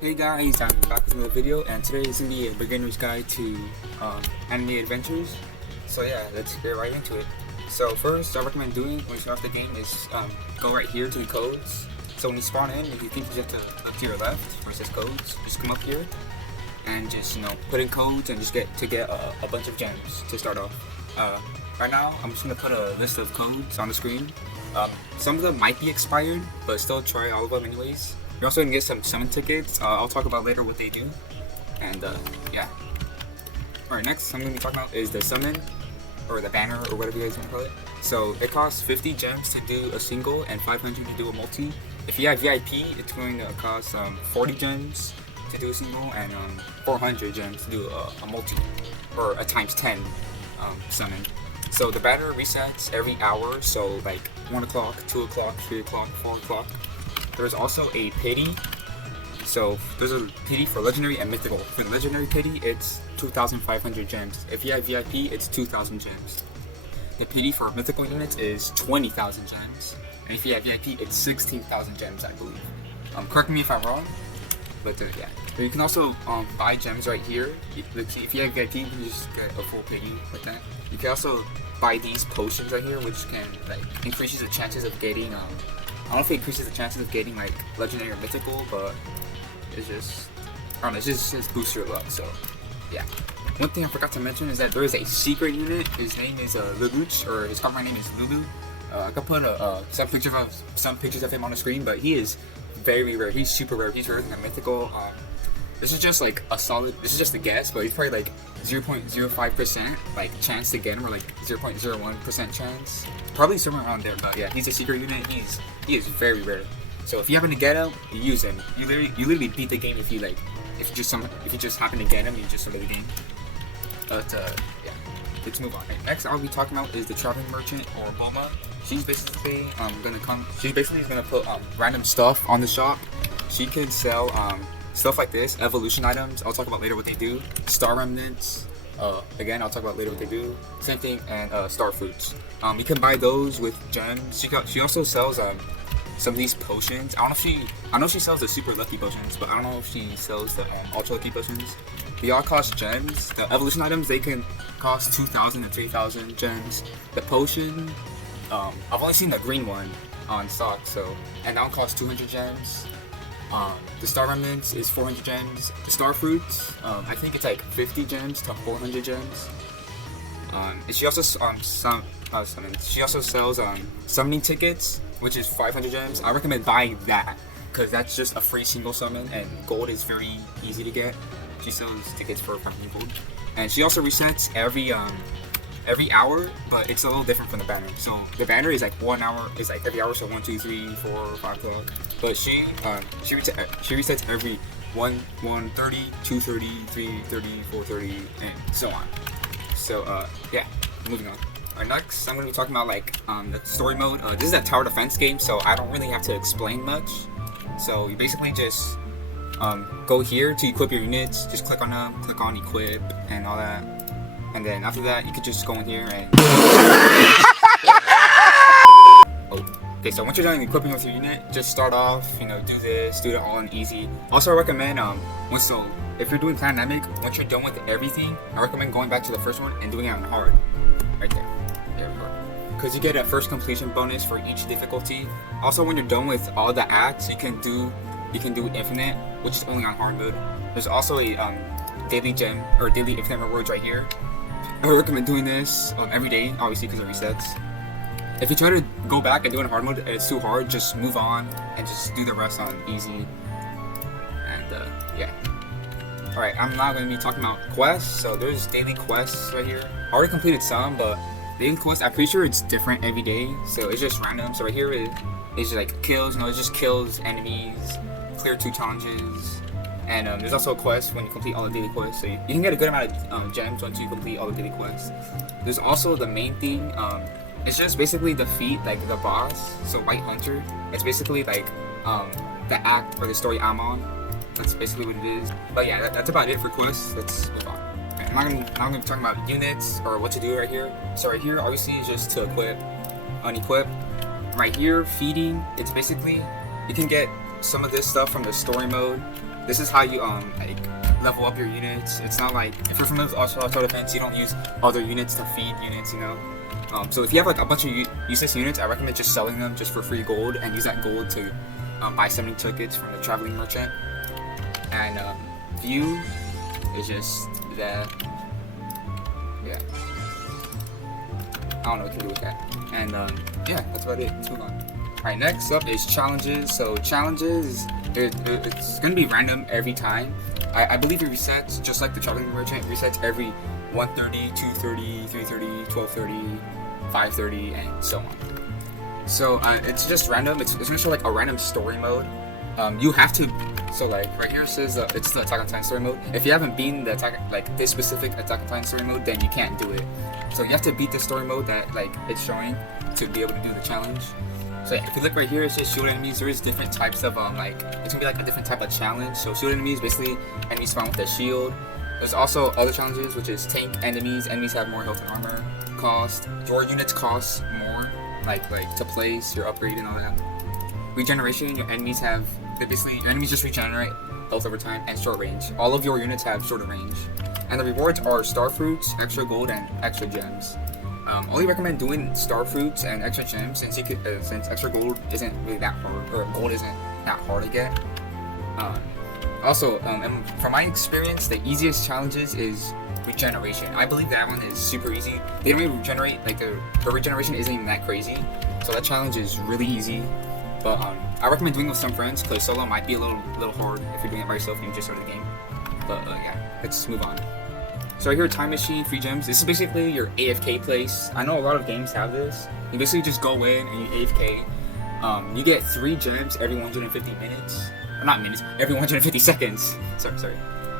Hey guys, I'm back with another video, and today is going to be a beginner's guide to anime adventures. So yeah, let's get right into it. So first, I recommend doing when you start off the game is go right here to the codes. So when you spawn in, if you think you have to look to your left where it says codes, just come up here and just put in codes and just get a bunch of gems to start off. Right now, I'm just going to put a list of codes on the screen. Some of them might be expired, but still try all of them anyways. You're also going to get some summon tickets. I'll talk about later what they do. And yeah. Alright, next I'm going to be talking about is the summon, or the banner, or whatever you guys want to call it. So it costs 50 gems to do a single and 500 to do a multi. If you have VIP, it's going to cost 40 gems to do a single and 400 gems to do a multi, or a times 10 summon. So the banner resets every hour, so like 1 o'clock, 2 o'clock, 3 o'clock, 4 o'clock. There's also a pity. So there's a pity for legendary and mythical. For the legendary pity, it's 2,500 gems. If you have VIP, it's 2,000 gems. The pity for mythical units is 20,000 gems. And if you have VIP, it's 16,000 gems, I believe. Correct me if I'm wrong, but yeah. But you can also buy gems right here. If you have VIP, you can just get a full pity like that. You can also buy these potions right here, which can like increases the chances of getting I don't know if it increases the chances of getting like legendary or mythical, but it's just, I don't know, it just boosts your luck. So yeah. One thing I forgot to mention is that there is a secret unit. His name is Lulu, or his common name is Lulu. I could put some pictures of him on the screen, but he is very rare. He's super rare. He's rarer than a mythical. This is just like a solid. This is just a guess, but he's probably like 0.05% like chance to get him, or like 0.01% chance. Probably somewhere around there. But yeah, he's a secret unit. He is very rare. So if you happen to get him, you use him. You literally beat the game if you just happen to get him, you just start the game. But yeah, let's move on. Right, next I'll be talking about is the traveling merchant, or Bulma. She's basically gonna put random stuff on the shop. She can sell stuff like this, evolution items. I'll talk about later what they do. Star remnants. Again, I'll talk about later what they do. Same thing, and star fruits. You can buy those with gems. She also sells some of these potions. I know she sells the super lucky potions, but I don't know if she sells the ultra lucky potions. They all cost gems. The evolution items, they can cost 2,000 to 3,000 gems. The potion, I've only seen the green one on stock, and that one costs 200 gems. The star remnants is 400 gems. The star fruits, I think it's like 50 gems to 400 gems. And she also she also sells summoning tickets, which is 500 gems. I recommend buying that because that's just a free single summon, and gold is very easy to get. She sells tickets for 500 gold, and she also resets every hour, but it's a little different from the banner. So the banner is like 1 hour, is like every hour, so 1, 2, 3, 4, 5 o'clock. But she resets every 1:30, 2:30, 3:30, 4:30, and so on. So yeah, moving on. Alright, next I'm gonna be talking about like the story mode. This is a tower defense game, so I don't really have to explain much. So you basically just go here to equip your units. Just click on them, click on equip, and all that. And then after that, you could just go in here and. Okay, so once you're done equipping with your unit, just start off, do it all on easy. Also, I recommend, if you're doing Pandemic, once you're done with everything, I recommend going back to the first one and doing it on hard. Right there. There we go. Because you get a first completion bonus for each difficulty. Also, when you're done with all the acts, you can do infinite, which is only on hard mode. There's also a daily gem, or daily infinite rewards right here. I recommend doing this every day, obviously, because it resets. If you try to go back and do it in hard mode and it's too hard, just move on and just do the rest on easy. And yeah. Alright, I'm now going to be talking about quests. So there's daily quests right here. I already completed some, but daily quests, I'm pretty sure it's different every day. So it's just random. So right here it's just like kills, it just kills enemies, clear 2 challenges. And there's also a quest when you complete all the daily quests, so you can get a good amount of gems once you complete all the daily quests. There's also the main thing, it's just basically defeat like the boss, so White Hunter. It's basically like the act or the story I'm on. That's basically what it is. But yeah, that's about it for quests. Let's move on. Right, I'm gonna be talking about units, or what to do right here. So right here, obviously, is just to equip, unequip. Right here, feeding. It's basically you can get some of this stuff from the story mode. this is how you like level up your units. It's not like, if you're familiar with auto defense, you don't use other units to feed units, you know. So if you have like a bunch of useless units, I recommend just selling them just for free gold and use that gold to buy summoning tickets from the traveling merchant. And view is just that. Yeah. I don't know what to do with that. And yeah, that's about it. Let's move on. Alright, next up is challenges. So challenges, it's gonna be random every time. I believe it resets just like the traveling merchant. It resets every 1:30, 2:30, 3:30, 12:30, 5:30, and so on. So it's just random. It's gonna show like a random story mode. You have to. So like right here it says it's the Attack on Titan story mode. If you haven't beaten the this specific Attack on Titan story mode, then you can't do it. So you have to beat the story mode that like it's showing to be able to do the challenge. So yeah, if you look right here, it says shield enemies. There is different types of like it's gonna be like a different type of challenge. So shield enemies, basically enemies spawn with a shield. There's also other challenges, which is tank enemies. Enemies have more health and armor. Cost, your units cost more, like to place, your upgrade and all that. Regeneration, your enemies have basically your enemies just regenerate health over time, and short range. All of your units have shorter range. And the rewards are star fruits, extra gold, and extra gems. Only recommend doing star fruits and extra gems since since extra gold isn't really that hard, or gold isn't that hard to get. Also, from my experience, the easiest challenges is regeneration. I believe that one is super easy. They don't even regenerate, like the regeneration isn't even that crazy. So that challenge is really easy. But I recommend doing it with some friends because solo might be a little hard if you're doing it by yourself and you just started the game. But yeah, let's move on. So right here, time machine, free gems. This is basically your AFK place. I know a lot of games have this. You basically just go in and you AFK. You get 3 gems every 150 minutes. Or not minutes, every 150 seconds. Sorry.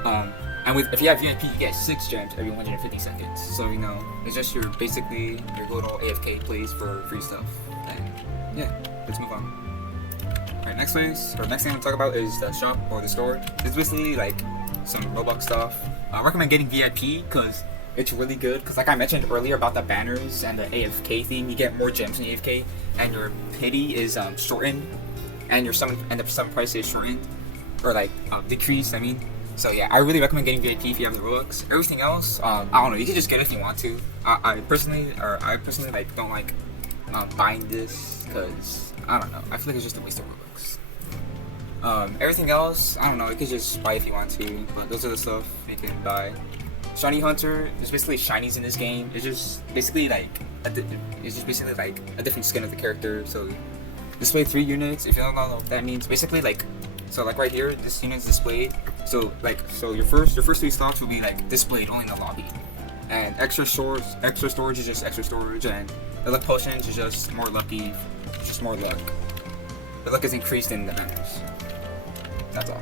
And if you have VIP, you get 6 gems every 150 seconds. So you know, it's just your basically your little AFK place for free stuff. And yeah, let's move on. Alright, next thing I'm gonna talk about is the shop or the store. It's basically like some Roblox stuff. I recommend getting VIP because it's really good. Because like I mentioned earlier about the banners and the AFK theme, you get more gems in AFK, and your pity is shortened, and your summon price is shortened, or like decreased. I mean, so yeah, I really recommend getting VIP if you have the Robux. Everything else, I don't know, you can just get it if you want to. I personally like don't like buying this because I don't know. I feel like it's just a waste of Robux. Everything else, I don't know, you can just buy if you want to, but those are the stuff you can buy. Shiny Hunter, there's basically shinies in this game. It's just basically like a different skin of the character. So display 3 units. If you don't know what that means, basically like right here, this unit's displayed. So your first 3 stocks will be like displayed only in the lobby. And extra storage is just extra storage, and the luck potions is just more lucky, just more luck. The luck is increased in the banners. That's all.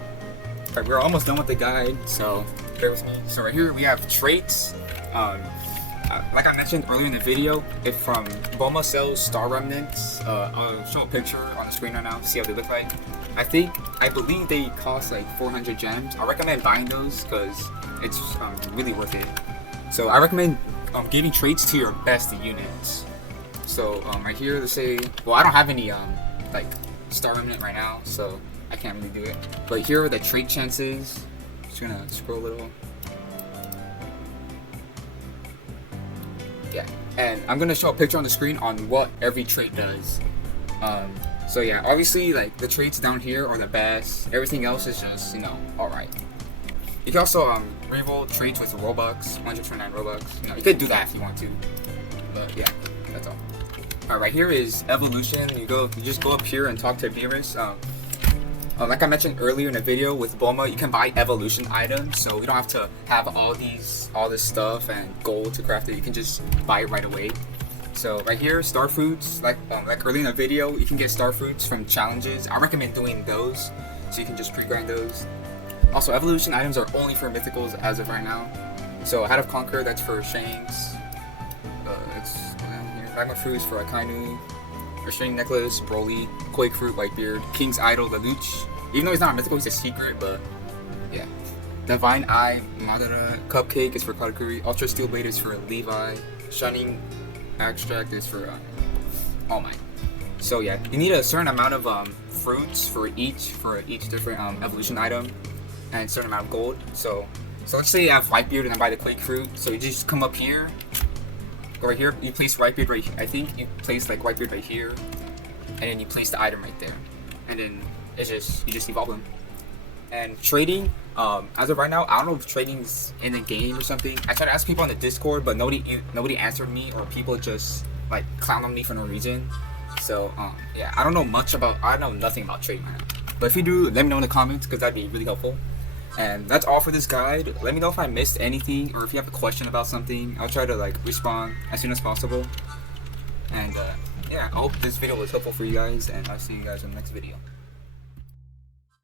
Alright, we're almost done with the guide, so bear with me. So right here we have traits. Like I mentioned earlier in the video, if Bulma sells star remnants, I'll show a picture on the screen right now to see how they look like. I believe they cost like 400 gems. I recommend buying those because it's really worth it. So I recommend giving traits to your best units. So right here, let's say, well, I don't have any like star remnant right now, so I can't really do it. But here are the trait chances. Just gonna scroll a little. Yeah, and I'm gonna show a picture on the screen on what every trait does. So yeah, obviously like the traits down here are the best. Everything else is just, you know, alright. You can also reroll traits with Robux, 129 Robux. You know, you could do that if you want to. But yeah, that's all. Alright, right here is evolution. You just go up here and talk to Beerus. Like I mentioned earlier in the video, with Bulma, you can buy evolution items, so you don't have to have all this stuff and gold to craft it. You can just buy it right away. So right here, star fruits. Like earlier in the video, you can get star fruits from challenges. I recommend doing those, so you can just pre-grind those. Also, evolution items are only for mythicals as of right now. So Head of Conquer, that's for Shanks. It's Magma Fruits for Akainu. Restraining Necklace, Broly, Quake Fruit, Whitebeard, King's Idol, Lelouch. Even though he's not a mythical, he's a secret, but yeah. Divine Eye, Madara, Cupcake is for Katakuri, Ultra Steel Blade is for Levi, Shining Extract is for All Might. So yeah, you need a certain amount of fruits for each different evolution item. and a certain amount of gold. So let's say I have Whitebeard and I buy the Quake Fruit. So you just come up here, go right here. You place Whitebeard right here. I think you place like Whitebeard right here, and then you place the item right there, and then you just evolve them. And trading, as of right now, I don't know if trading's in the game or something. I tried to ask people on the Discord, but nobody answered me, or people just like clown on me for no reason. So yeah, I know nothing about trading right now. But if you do, let me know in the comments, because that'd be really helpful. And that's all for this guide. Let me know if I missed anything, or if you have a question about something. I'll try to like respond as soon as possible. And yeah, I hope this video was helpful for you guys, and I'll see you guys in the next video.